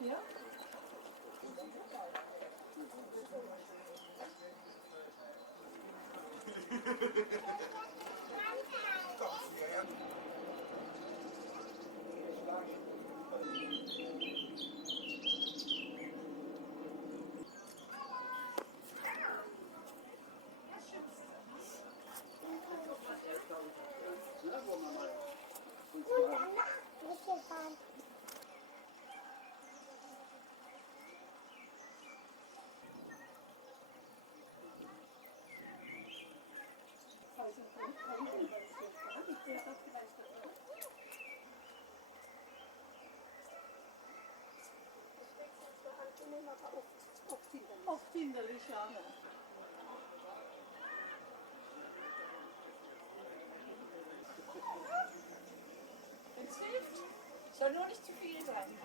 Ja? Oft hinderlich, ja. Es hilft. Soll nur nicht zu viel sein.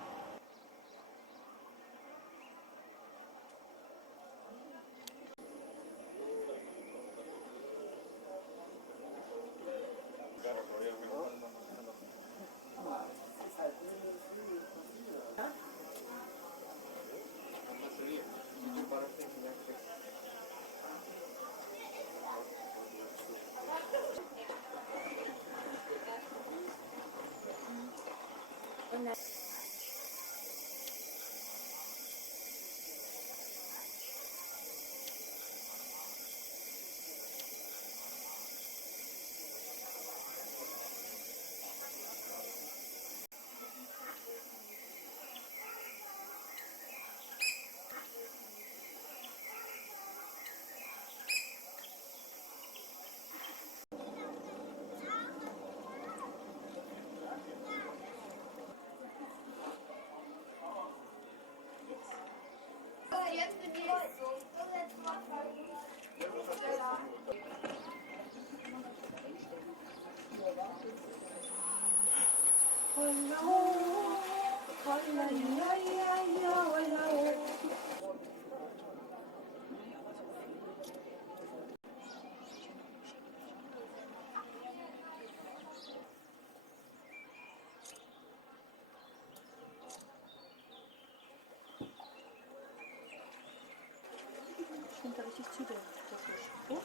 Stimmt da richtig zu dir. Oh.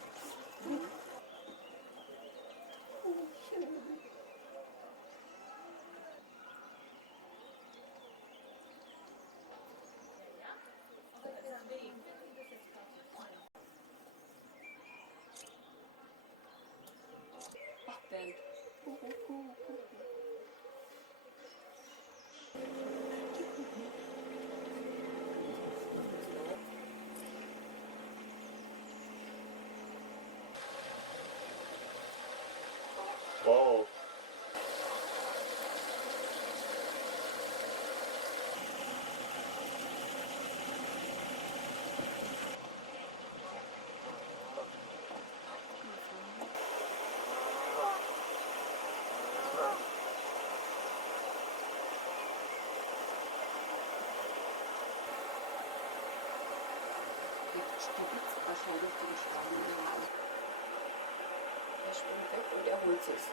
Ach, Ben. Wow. Stibitz wahrscheinlich den Schwamm. Er springt weg und erholt sich.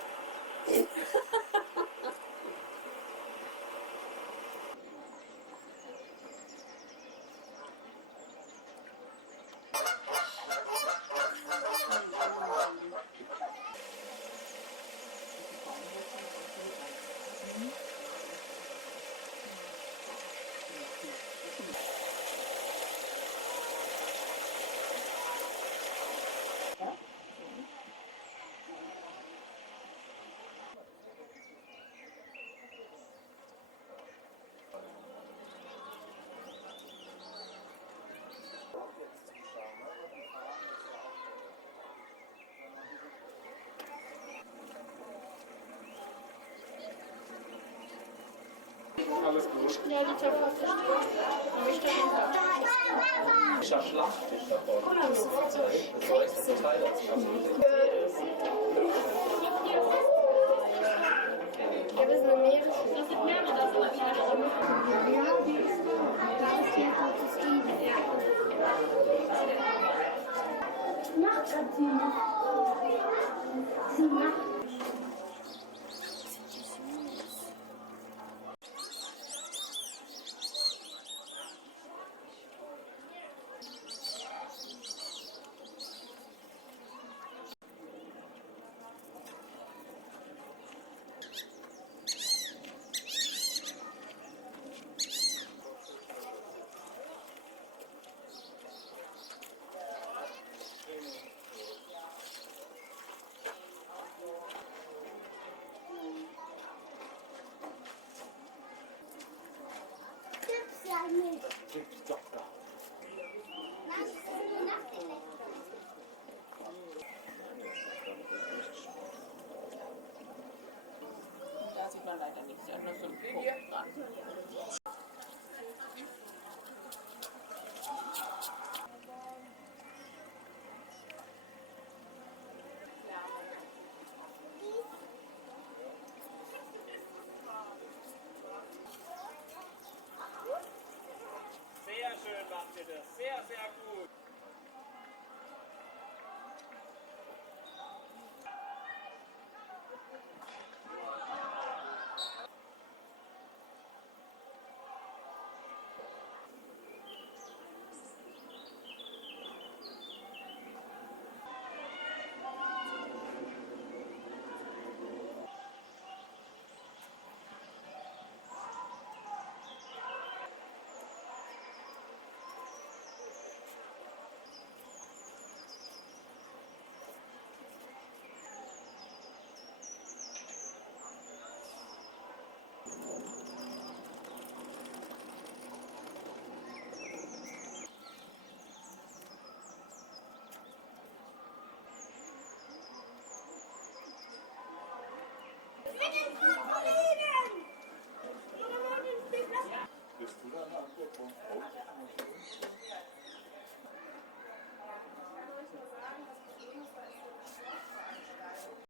Alles gut. Ja, die Töpfe Schlacht ist davon. Das ist Teil des Ja, wir sind im Meer. Das sind mehrere, das sind kleinere. Ja, die ist da. Da ist hier Gottesdienst. Nachtkantine. Sie macht. TikToker. Nein, das ist nur Nachtelektro. Da sieht man leider nichts. Nur so ein Punkt dran. Sehr schön macht ihr das. Sehr, sehr gut. Bist du dann angekommen?